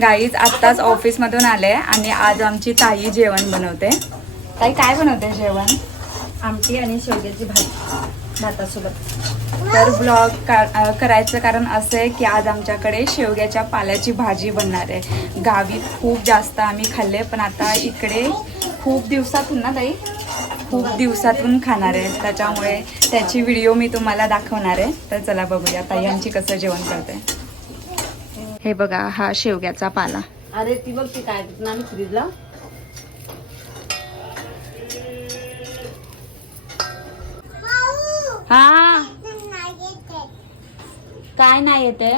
Guys आत्ताच ऑफिसमधून आले आणि आज आमची ताई जेवण बनवते. ताई काय बनवते जेवण? आमटी आणि शेवग्याची भाजी भातासोबत. तर ब्लॉग करायचं कारण असं आहे की आज आमच्याकडे शेवग्याच्या पाल्याची भाजी बनणार आहे. गावी खूप जास्त आम्ही खाल्ले पण आता इकडे खूप दिवसातून ना ताई? खूप दिवसातून खाणार आहे. त्याच्यामुळे त्याची व्हिडिओ मी तुम्हाला दाखवणार आहे. तर चला बघूया ताई आमची कसं जेवण करते. हे बघा हा शेवग्याचा पाला. अरे ती बघ ती काय तिथं आम्ही फ्रीजला. हा. काय नाही येते?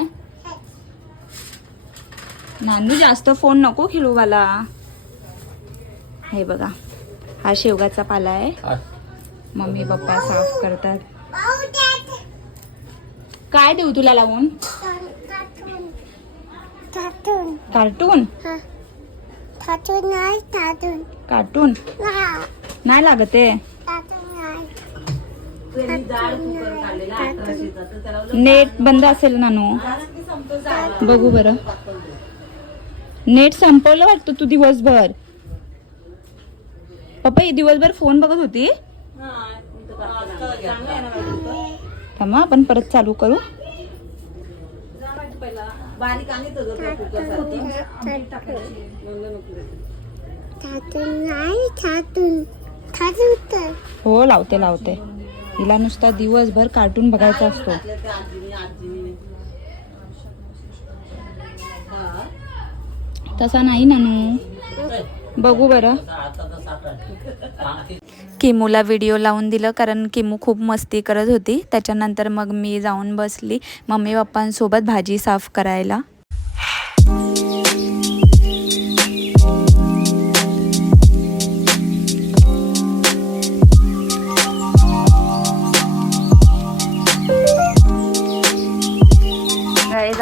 नानू जास्त फोन नको खेळू मला. हे बघा हा शेवगाचा पाला आहे. मम्मी पप्पा साफ करतात. काय देऊ तुला लावून? कार्टून. कार्टून? नाही लागत आहे नेट बंद असेल नानू. बघू बरं. नेट संपवलं वाटतं तू दिवसभर. पप्पा ही दिवसभर फोन बघत होती? थांबा आपण परत चालू करू. बारीक आणि हो लावते लावते. हिला नुसता दिवसभर कार्टून बघायचा असतो. तसा नाही नानू. बघू बरं. किमूला व्हिडिओ लावून दिलं कारण किमू खूप मस्ती करत होती. त्याच्यानंतर मग मी जाऊन बसली. मम्मी पप्पांसोबत भाजी साफ करायला.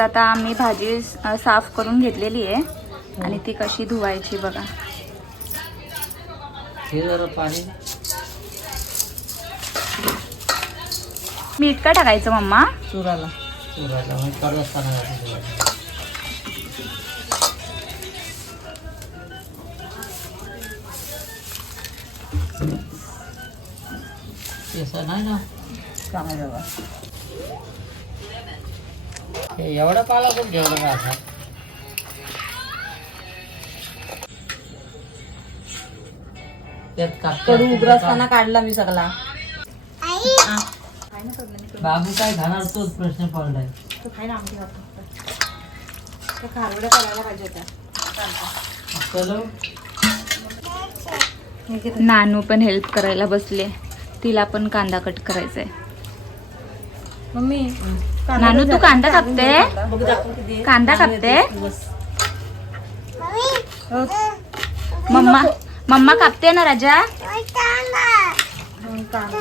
आता आम्ही भाजी साफ करून घेतलेली आहे. आणि ती कशी धुवायची बघा. हे जरा पाणी. मीठ का टाकायचं मम्मा? चुराला. एवढा पाला पण का आता? त्यात. कडू उग्र असताना काढला मी सगळा. बाबू काय खाणार तोच प्रश्न पडलाय. तो खाय ना आमटी त्या खारवड्या करायला पाहिजे होत्या. चलो. नानू पण हेल्प करायला बसले. तिला पण कांदा कट करायचा आहे मम्मी नानू तू कांदा कापते? कांदा. कापते? मम्मा. मम्मा कापते ना राजा? कांदा.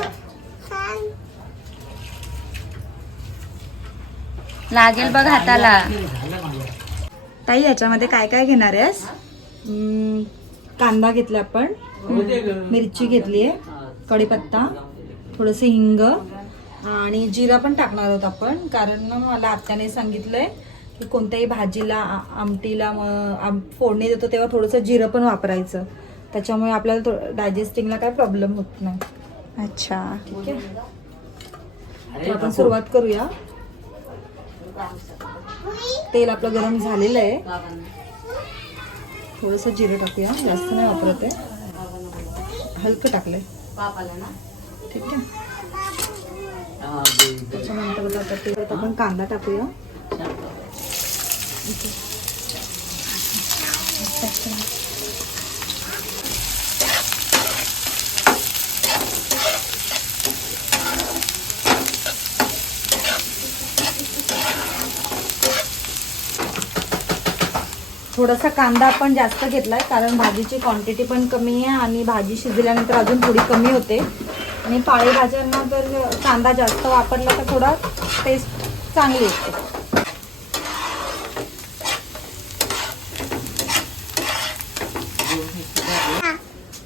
लागेल बघ हाताला. ताई याच्यामध्ये काय काय घेणार आहेस? कांदा घेतला आपण. मिरची घेतली आहे. कढीपत्ता थोडंसं हिंग आणि जिरा पण टाकणार आहोत आपण. कारण ना मला आत्याने सांगितलंय की कोणत्याही भाजीला आमटीला आम- फोडणी देतो तेव्हा थोडंसं जिरं पण वापरायचं. त्याच्यामुळे आपल्याला डायजेस्टिंगला काय प्रॉब्लेम होत नाही. अच्छा. ठीक आहे? तर आपण सुरुवात करूया. तेल आपलं गरम झालेलं आहे. थोडंसं जिरं टाकूया. जास्त नाही वापरत आहे. हलकं टाकलंय. ठीक आहे. त्याच्यानंतर आता आपण कांदा टाकूया. थोडासा कांदा आपण जास्त घेतलाय कारण भाजीची क्वांटिटी पण कमी आहे आणि भाजी शिजल्यानंतर अजून थोडी कमी होते. आणि पालेभाज्यांना जर कांदा जास्त वापरला तर थोडा टेस्ट चांगली येते.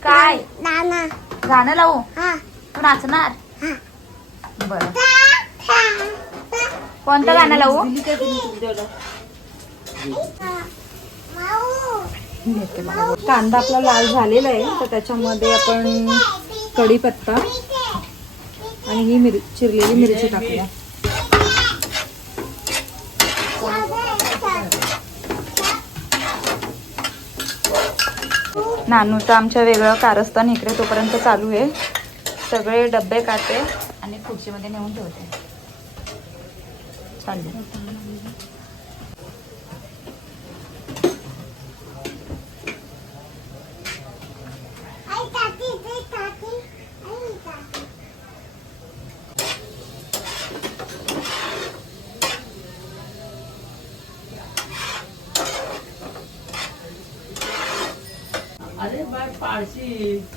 काय? गाणं लावू? तू नाचणार? बर. कोणतं गाणं लावू? घेते मला. कांदा आपला लाल झालेला आहे तर त्याच्यामध्ये आपण कढीपत्ता आणि ही मिर चिरलेली मिरची टाकूया. नानूचं आमच्या वेगळं कारस्थान इकडे तोपर्यंत चालू आहे. सगळे डब्बे काढते आणि खुर्चीमध्ये नेऊन ठेवते. चालू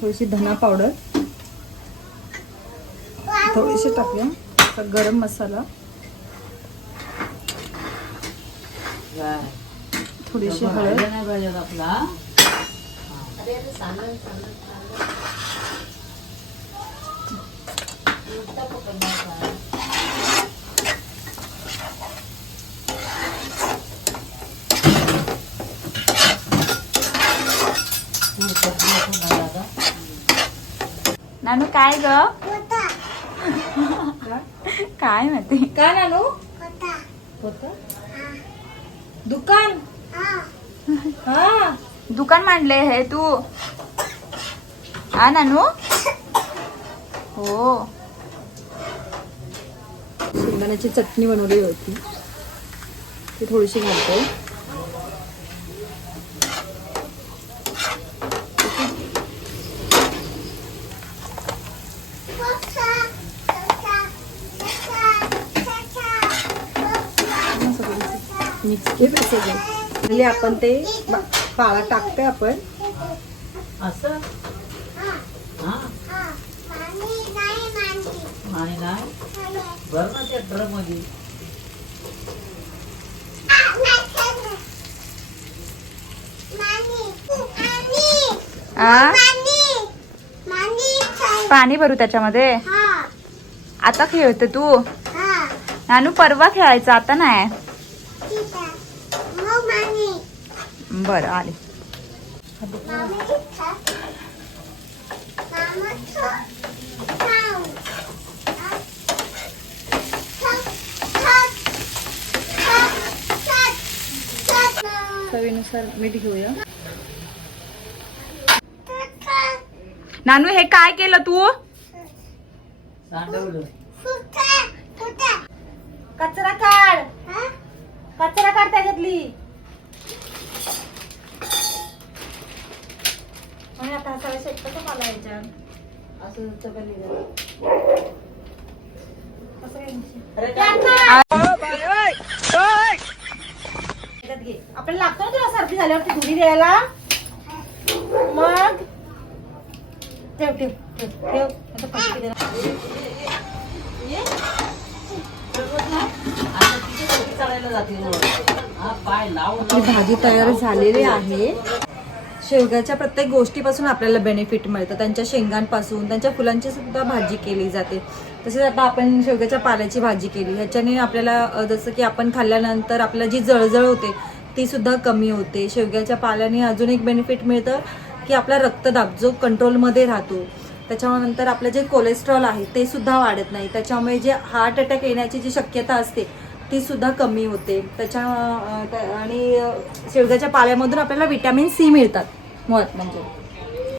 थोडीशी धना पावडर. थोडीशी टाकूया. आता गरम मसाला. थोडीशी हळद. भाजला नाही पाहिजे आपला तू सब्जी आपण घाल आता. नानू काय ग? काय माहिती काय नानू? होत दुकान? हा. दुकान मांडले हे तू. हा नानू? हो. शेंगदाण्याची चटणी बनवली होती. ती थोडीशी घालते. मिक्स घे सगळं म्हणजे आपण ते पाळा टाकतोय आपण. असं? हा. आणि नाही. भर ना त्या ड्रममध्ये आ? पाणी भरू त्याच्यामध्ये? आता खेळते तू. नानू परवा खेळायचं आता नाही. बरं आले. चवीनुसार मीठ घेऊया. नानू हे काय केलं तू? कचरा काढ. कचरा काढ त्याच्यातली आणि आता हा सगळं शेकतं का मला याच्यात असं घे. आपल्याला लागतो ना तुला सर्दी झाल्यावरती धुरी द्यायला? मग? ठेव ठेव ठेव ठेव. आता भाजी तयार झालेली आहे. शेवग्याच्या प्रत्येक गोष्टीपासून आपल्याला बेनिफिट मिळतं. त्यांच्या शेंगांपासून त्यांच्या फुलांची सुद्धा भाजी केली जाते. तसेच आता आपण शेवग्याच्या पाल्याची भाजी केली. ह्याच्याने आपल्याला जसं की आपण खाल्ल्यानंतर आपल्याला जी जळजळ होते ती सुद्धा कमी होते. शेवग्याच्या पाल्याने अजून एक बेनिफिट मिळतं की आपला रक्तदाब जो कंट्रोलमध्ये राहतो त्याच्यानंतर आपलं जे कोलेस्ट्रॉल आहे ते सुद्धा वाढत नाही. त्याच्यामुळे जे हार्ट अटॅक येण्याची जी शक्यता असते ती सुद्धा कमी होते. त्याच्या आणि शेवग्याच्या पाल्यामधून आपल्याला विटॅमिन सी मिळतात. मुळात म्हणजे.